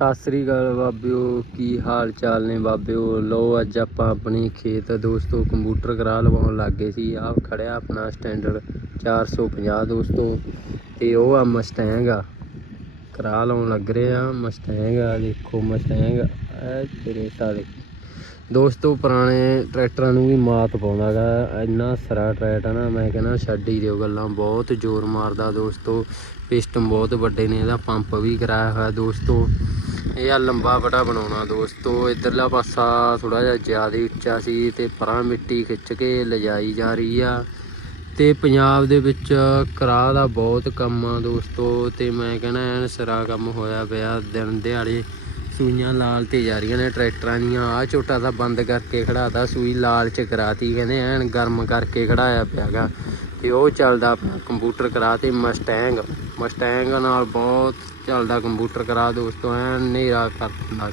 ਸਤਿ ਸ੍ਰੀ ਅਕਾਲ ਬਾਬਿਓ, ਕੀ ਹਾਲ ਚਾਲ ਨੇ ਬਾਬਿਓ। ਲਓ ਅੱਜ ਆਪਾਂ ਆਪਣੀ ਖੇਤ ਦੋਸਤੋ ਕੰਪਿਊਟਰ ਕਰਾ ਲਵਾਉਣ ਲੱਗ ਗਏ ਸੀ। ਆਹ ਖੜਿਆ ਆਪਣਾ ਸਟੈਂਡਰਡ 450 ਦੋਸਤੋ, ਤੇ ਉਹ ਆ ਮਸਟੈਂਗ ਆ, ਕਰਾ ਲਾਉਣ ਲੱਗ ਰਹੇ ਆ। ਮਸਟੈਂਗ ਆ, ਦੇਖੋ ਮਸਟੈਂਗ ਤੇਰੇ ਸਾਰੇ ਦੋਸਤੋ ਪੁਰਾਣੇ ਟਰੈਕਟਰਾਂ ਨੂੰ ਵੀ ਮਾਤ ਪਾਉਂਦਾ ਗਾ। ਇੰਨਾ ਸਰਾ ਟਰੈਕਟ ਆ ਨਾ, ਮੈਂ ਕਹਿੰਦਾ ਛੱਡ ਹੀ ਦਿਓ ਗੱਲਾਂ। ਬਹੁਤ ਜ਼ੋਰ ਮਾਰਦਾ ਦੋਸਤੋ, ਪਿਸਟਨ ਬਹੁਤ ਵੱਡੇ ਨੇ, ਇਹਦਾ ਪੰਪ ਵੀ ਕਰਾਇਆ ਹੋਇਆ ਦੋਸਤੋ। ਇਹ ਆ ਲੰਬਾ ਬੜਾ ਬਣਾਉਣਾ ਦੋਸਤੋ। ਇੱਧਰਲਾ ਪਾਸਾ ਥੋੜ੍ਹਾ ਜਿਹਾ ਜ਼ਿਆਦਾ ਉੱਚਾ ਸੀ ਤੇ ਪਰਾਂ ਮਿੱਟੀ ਖਿੱਚ ਕੇ ਲਿਜਾਈ ਜਾ ਰਹੀ ਆ। ਤੇ ਪੰਜਾਬ ਦੇ ਵਿੱਚ ਕਰਾਹ ਦਾ ਬਹੁਤ ਕੰਮ ਆ ਦੋਸਤੋ, ਤੇ ਮੈਂ ਕਹਿੰਦਾ ਐਨ ਸਿਰਾ ਕੰਮ ਹੋਇਆ ਪਿਆ। ਦਿਨ ਦਿਹਾੜੇ ਸੂਈਆਂ ਲਾਲ ਤੇ ਜਾ ਰਹੀਆਂ ਨੇ ਟਰੈਕਟਰਾਂ ਦੀਆਂ। ਆਹ ਝੋਟਾ ਤਾਂ ਬੰਦ ਕਰਕੇ ਖੜਾਤਾ, ਸੂਈ ਲਾਲ ਚ ਕਰਾਤੀ, ਕਹਿੰਦੇ ਐਨ ਗਰਮ ਕਰਕੇ ਖੜਾਇਆ ਪਿਆ ਗਾ। ਤੇ ਉਹ ਚੱਲਦਾ ਆਪਣਾ ਕੰਪਿਊਟਰ ਕਰਾ ਤੇ ਮਸਟੈਂਗ ਨਾਲ ਬਹੁਤ ਚੱਲਦਾ ਕੰਪਿਊਟਰ ਕਰਾ ਦੋਸਤੋ, ਐਨ ਹਨੇਰਾ ਕਰ ਦਿੰਦਾ।